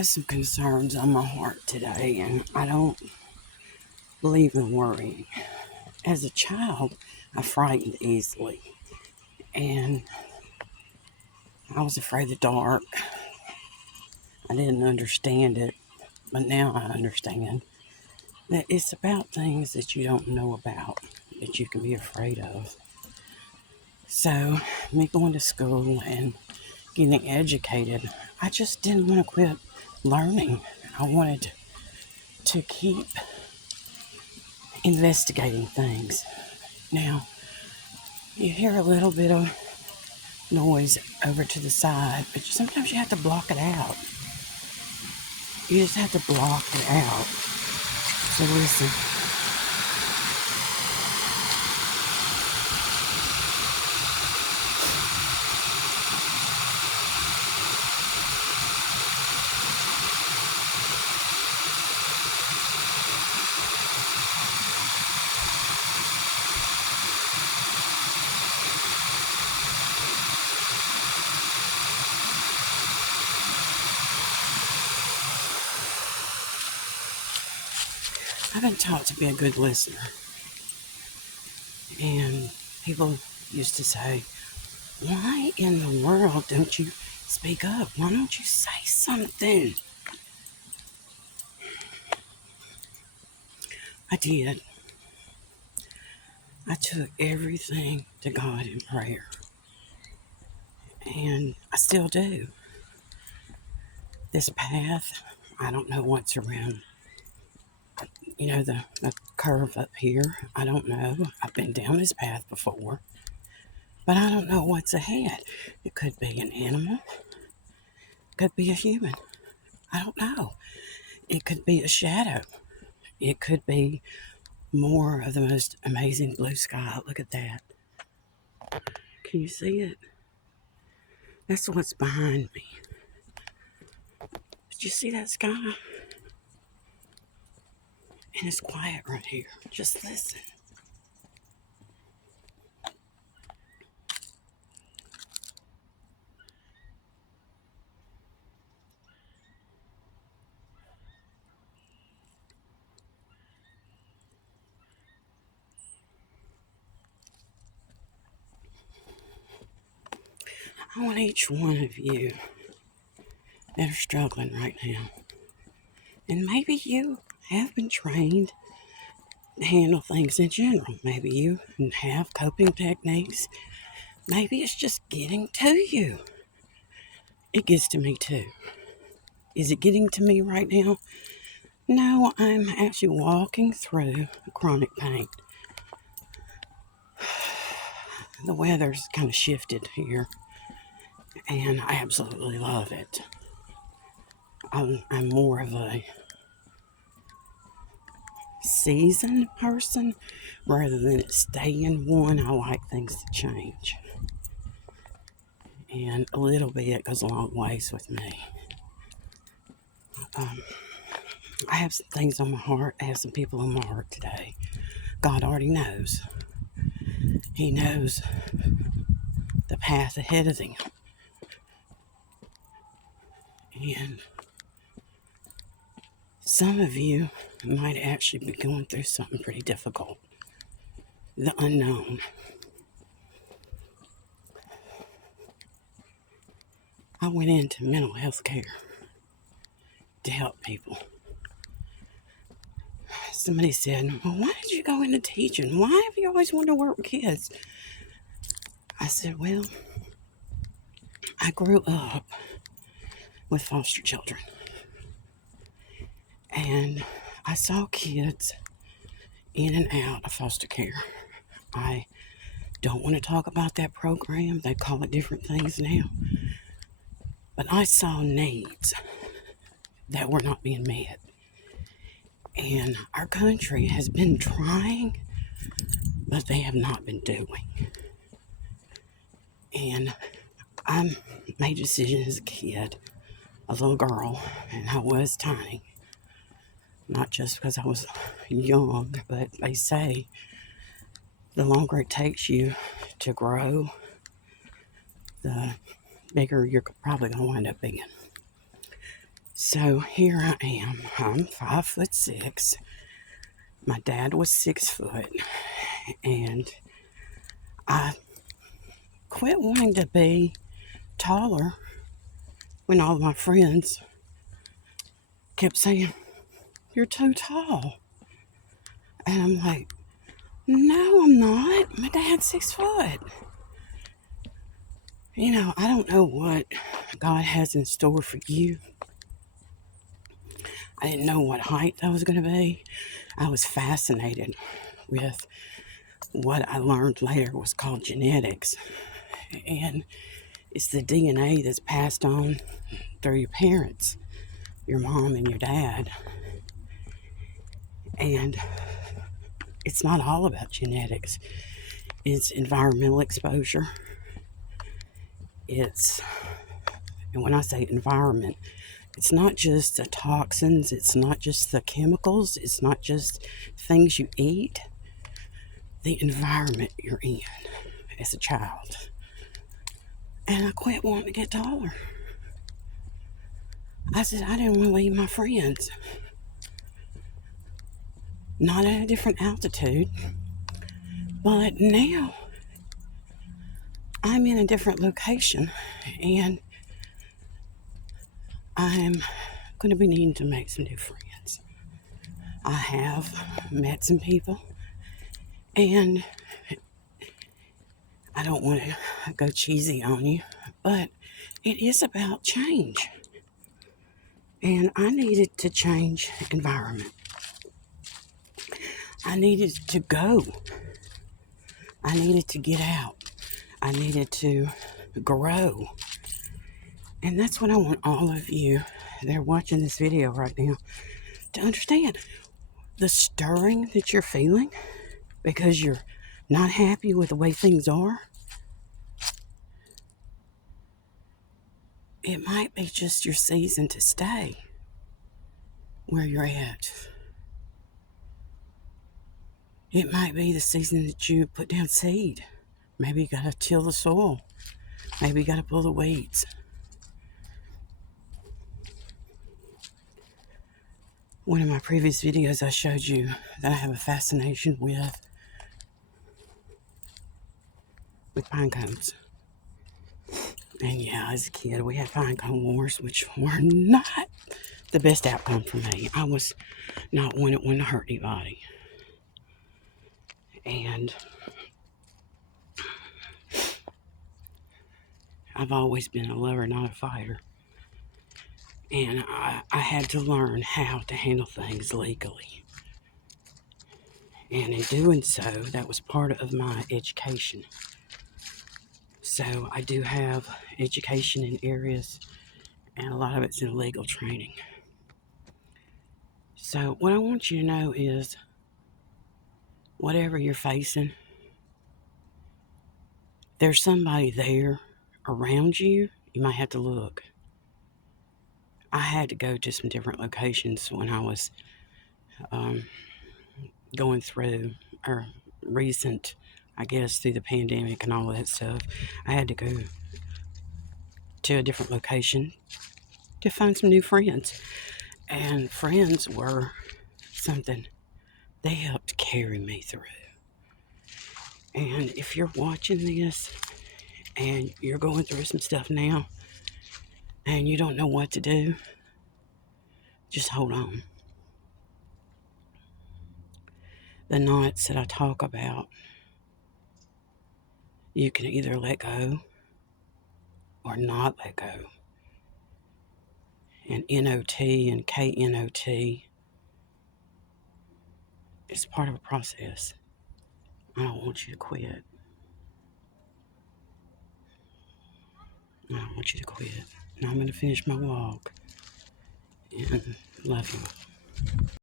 have some concerns on my heart today, and I don't believe in worrying. As a child, I frightened easily, and I was afraid of the dark. I didn't understand it, but now I understand that it's about things that you don't know about that you can be afraid of. So, me going to school and getting educated, I just didn't want to quit learning. I wanted to keep investigating things. Now, you hear a little bit of noise over to the side, but sometimes you have to block it out. You just have to block it out. So listen. I've been taught to be a good listener. And people used to say, why in the world don't you speak up? Why don't you say something? I did. I took everything to God in prayer. And I still do. This path, I don't know what's around. The curve up here, I don't know. I've been down this path before, but I don't know what's ahead. It could be an animal, it could be a human. I don't know. It could be a shadow. It could be more of the most amazing blue sky. Look at that. Can you see it? That's what's behind me. Did you see that sky? And it's quiet right here. Just listen. I want each one of you that are struggling right now. And maybe you have been trained to handle things in general. Maybe you have coping techniques. Maybe it's just getting to you. It gets to me too. Is it getting to me right now? No, I'm actually walking through chronic pain. The weather's kind of shifted here, and I absolutely love it. I'm more of a season person rather than it staying one. I like things to change, and a little bit goes a long ways with me. I have some things on my heart. I have some people on my heart today. God already knows. He knows the path ahead of them. And some of you might actually be going through something pretty difficult. The unknown. I went into mental health care to help people. Somebody said, well, why did you go into teaching? Why have you always wanted to work with kids? I said, well, I grew up with foster children. And I saw kids in and out of foster care. I don't want to talk about that program. They call it different things now. But I saw needs that were not being met. And our country has been trying, but they have not been doing. And I made a decision as a kid, a little girl, and I was tiny. Not just because I was young, but they say the longer it takes you to grow, the bigger you're probably going to wind up being. So here I am. I'm 5'6". My dad was 6 foot, and I quit wanting to be taller when all my friends kept saying, "You're too tall." And I'm like, "No, I'm not. My dad's 6 foot." I don't know what God has in store for you. I didn't know what height I was going to be. I was fascinated with what I learned later was called genetics. And it's the DNA that's passed on through your parents, your mom and your dad. And it's not all about genetics. It's environmental exposure. And when I say environment, it's not just the toxins, it's not just the chemicals, it's not just things you eat, the environment you're in as a child. And I quit wanting to get taller. I said I didn't want to leave my friends. Not at a different altitude, but now I'm in a different location and I'm going to be needing to make some new friends. I have met some people, and I don't want to go cheesy on you, but it is about change. And I needed to change environment. I needed to go. I needed to get out. I needed to grow. And that's what I want all of you that are watching this video right now to understand. The stirring that you're feeling because you're not happy with the way things are, it might be just your season to stay where you're at. It might be the season that you put down seed. Maybe you got to till the soil. Maybe you got to pull the weeds. One of my previous videos, I showed you that I have a fascination with pine cones. And yeah, as a kid, we had pine cone wars, which were not the best outcome for me. I was not one that wanted to hurt anybody. And I've always been a lover, not a fighter. And I had to learn how to handle things legally. And in doing so, that was part of my education. So I do have education in areas, and a lot of it's in legal training. So what I want you to know is, whatever you're facing, there's somebody there around you. You might have to look. I had to go to some different locations when I was going through, or recent, I guess, through the pandemic and all of that stuff. I had to go to a different location to find some new friends. And friends were something, they helped carry me through. And if you're watching this and you're going through some stuff now and you don't know what to do, just hold on. The knots that I talk about, you can either let go or not let go. And NOT and KNOT is part of a process. I don't want you to quit. I don't want you to quit. Now I'm going to finish my walk. And love you.